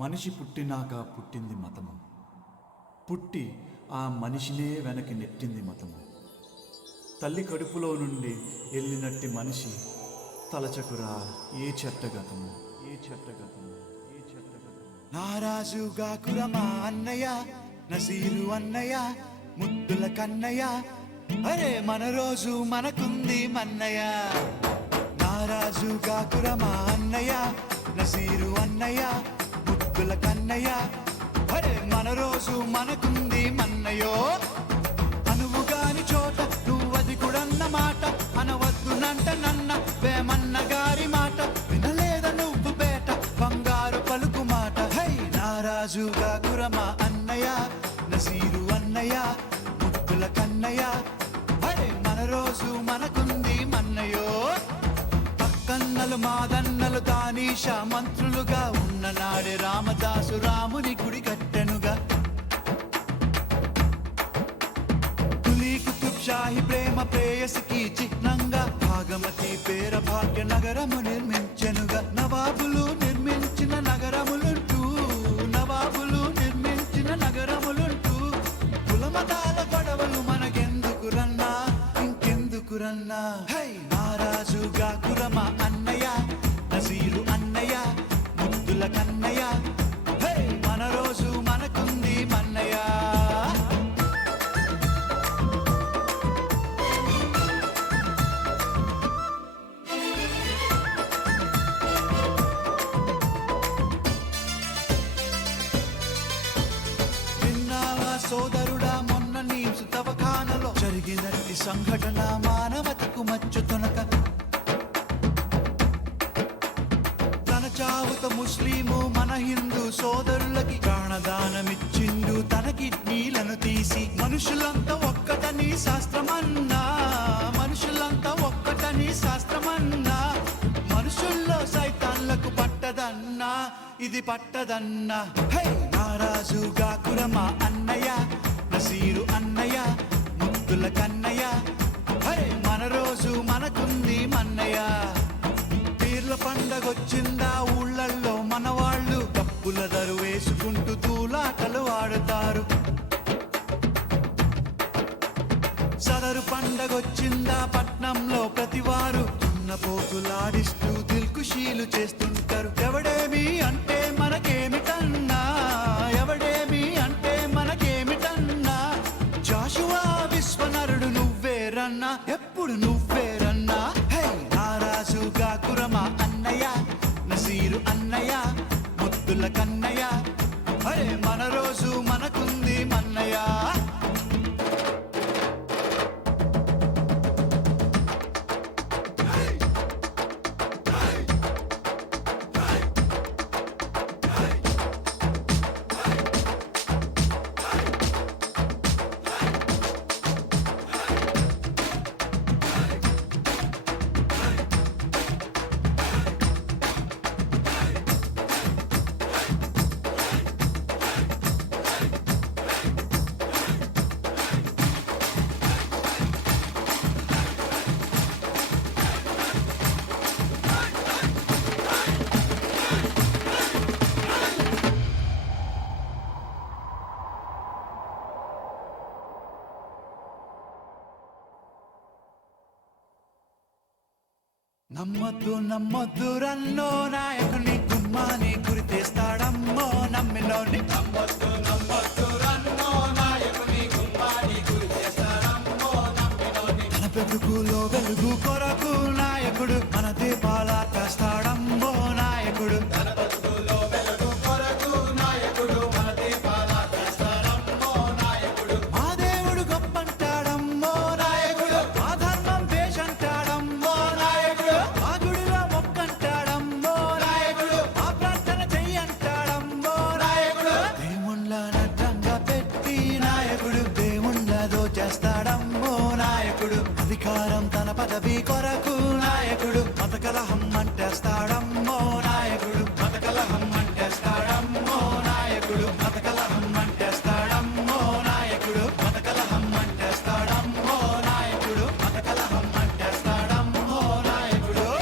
మనిషి పుట్టినాక పుట్టింది మతము, పుట్టి ఆ మనిషినే వెనక్కి నెట్టింది మతము. తల్లి కడుపులో నుండి వెళ్ళినట్టి మనిషి తలచకురా ఏ చెట్టగతము, ఏ చెట్టగతము, ఏ చెట్టగతము. నారాజుగా కురమా అన్నయ్య, నసీరు అన్నయ్య, ముద్దుల కన్నయ్య, అరే మన రోజు మనకుంది మన్నయ్య. నారాజుగా కురమా అన్నయ్య, నసీరు అన్నయ్య, ముద్దుల కన్నయ్య, అరే మన రోజు మనకుంది మన్నయ్యో. అనువు కాని చోట నువ్వది కూడన్న మాట, అనవద్దునంట నన్న వేమన్న గారి మాట, వినలేద నువ్వు బేట బంగారు పలుకు మాట. హై నారాజుగా కురమా అన్నయ్య, నసీరు అన్నయ్య, ముద్దుల కన్నయ్య, అరే మన రోజు మనకుంది మన్నయ్యో. పక్కన్నలు మాదన్నలు తానీష మంత్రులుగా ఉన్న నాడే రామదాసు రాముని గుడి కట్టెనుగా. కులీ కుతుబ్ షాహి ప్రేమ ప్రేయసికి చిహ్నంగా భాగమతి పేర భాగ్య నగరము నిర్మించెనుగా. నవాబులు నిర్మించిన నగరములుంటూ, నవాబులు నిర్మించిన నగరములుంటూ, కులమతాల గొడవలు మనకెందుకురన్నా, ఇంకెందుకురన్నా. హై నారాజుగా కురమా అన్నయ్య, నసీరు అన్నయ్య, ముద్దుల కన్నయ్య, హై మన రోజు మనకుంది మన్నయ్య. విన్నావా సోదరుడా మొన్న నీ సుతవఖానలో జరిగినట్టి సంఘటన, మానవతకు మచ్చు తొనక. తన చావుత ముస్లిము మన హిందూ సోదరులకి ప్రాణదానమిచ్చిండు, తన కిడ్నీలను తీసి. మనుషులంతా ఒక్కటని శాస్త్రమన్నా, మనుషులంతా ఒక్కటని శాస్త్రమన్నా, మనుషుల్లో సైతాన్లకు పట్టదన్నా, ఇది పట్టదన్నా. హై నారాజుగా కురమా అన్నయ్య, నసీరు అన్నయ్య, ముద్దుల కన్నయ్య, అరే మన రోజు మనకుంది మన్నయ్య. పీర్ల పండగొచ్చిందా ఊళ్ళల్లో మనవాళ్ళు, డప్పుల దరు వేసుకుంటూ తూలాటలు ఆడుతారు. సదరు పండగొచ్చిందా పట్నంలో ప్రతివారు దున్నపోతులాడిస్తూ దిల్కుషీలు చేస్తుంటారు. ఎవడేమి అంటే మనకేమిటన్నా, ఎవడేమి అంటే మనకేమిటన్నా, జాషువా విశ్వనరుడు నువ్వేరన్నా, ఎప్పుడు నువ్వేరన్నా. హై నారాజుగా కురమా అన్నయ్య, నసీరు అన్నయ్య, ముద్దుల కన్నయ్య, అరే మన రోజు మనకుంది మన్నయ్య. నమ్మద్దు నమ్మద్దు రన్నో నాయకుని, గుమ్మాని గురి తెస్తాడమ్మో నమ్మినోని. నమ్మద్దు నమ్మద్దు రన్నో నాయకుని, గుమ్మాని గురి తెస్తాడమ్మో నమ్మినోని. తన పెరుగులో వెలుగు కొరకు నాయకుడు మనదే